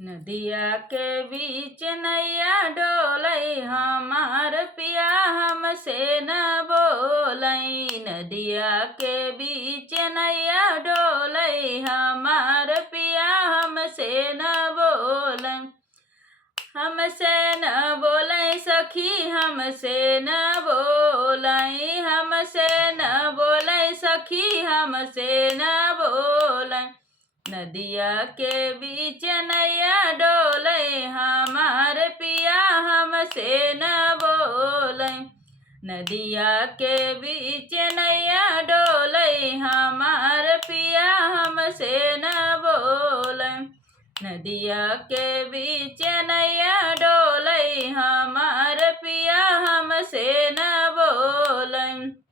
नदिया के बीच नैया डोलई हमार पिया हमसे न बोलई। नदिया के बीच नैया डोलई हमार पिया हमसे न बोलई। हमसे न बोलई सखी हमसे न बोलई। हमसे न बोलई सखी हमसे न बोलई। नदिया के बीच नैया डोलई हमार पिया हमसे न बोलई। नदिया के बीच नैया डोलई हमार पिया हमसे न बोलई। नदिया के बीच नैया डोलई हमार पिया हमसे न बोलई।